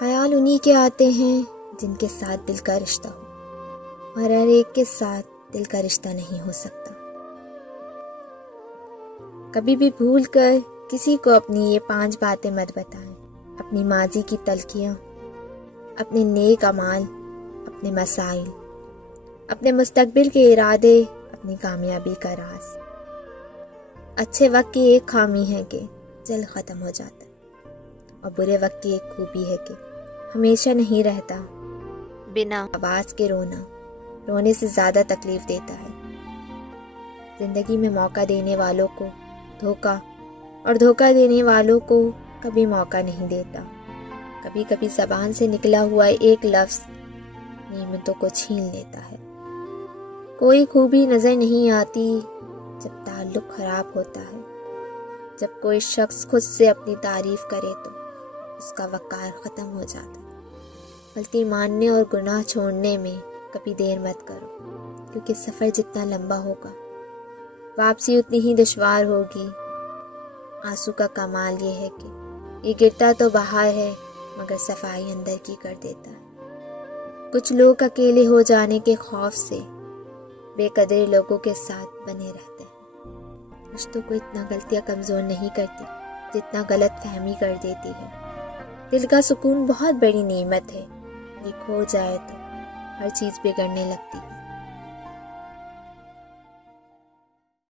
خیال انہی کے آتے ہیں جن کے ساتھ دل کا رشتہ ہو، اور ہر ایک کے ساتھ دل کا رشتہ نہیں ہو سکتا۔ کبھی بھی بھول کر کسی کو اپنی یہ 5 باتیں مت بتائیں، اپنی ماضی کی تلخیاں، اپنے نیک اعمال، اپنے مسائل، اپنے مستقبل کے ارادے، اپنی کامیابی کا راز۔ اچھے وقت کی ایک خامی ہے کہ جلد ختم ہو جاتا ہے، اور برے وقت کی ایک خوبی ہے کہ ہمیشہ نہیں رہتا۔ بنا آواز کے رونا رونے سے زیادہ تکلیف دیتا ہے۔ زندگی میں موقع دینے والوں کو دھوکہ، اور دھوکہ دینے والوں کو کبھی موقع نہیں دیتا۔ کبھی کبھی زبان سے نکلا ہوا ایک لفظ نعمتوں کو چھین لیتا ہے۔ کوئی خوبی نظر نہیں آتی جب تعلق خراب ہوتا ہے۔ جب کوئی شخص خود سے اپنی تعریف کرے تو اس کا وقار ختم ہو جاتا ہے۔ غلطی ماننے اور گناہ چھوڑنے میں کبھی دیر مت کرو، کیونکہ سفر جتنا لمبا ہوگا واپسی اتنی ہی دشوار ہوگی۔ آنسو کا کمال یہ ہے کہ یہ گرتا تو باہر ہے مگر صفائی اندر کی کر دیتا ہے۔ کچھ لوگ اکیلے ہو جانے کے خوف سے بے قدر لوگوں کے ساتھ بنے رہتے ہیں۔ رشتوں کو اتنا غلطیاں کمزور نہیں کرتی جتنا غلط فہمی کر دیتی ہے۔ دل کا سکون بہت بڑی نعمت ہے، یہ کھو جائے تو ہر چیز بگڑنے لگتی ہے۔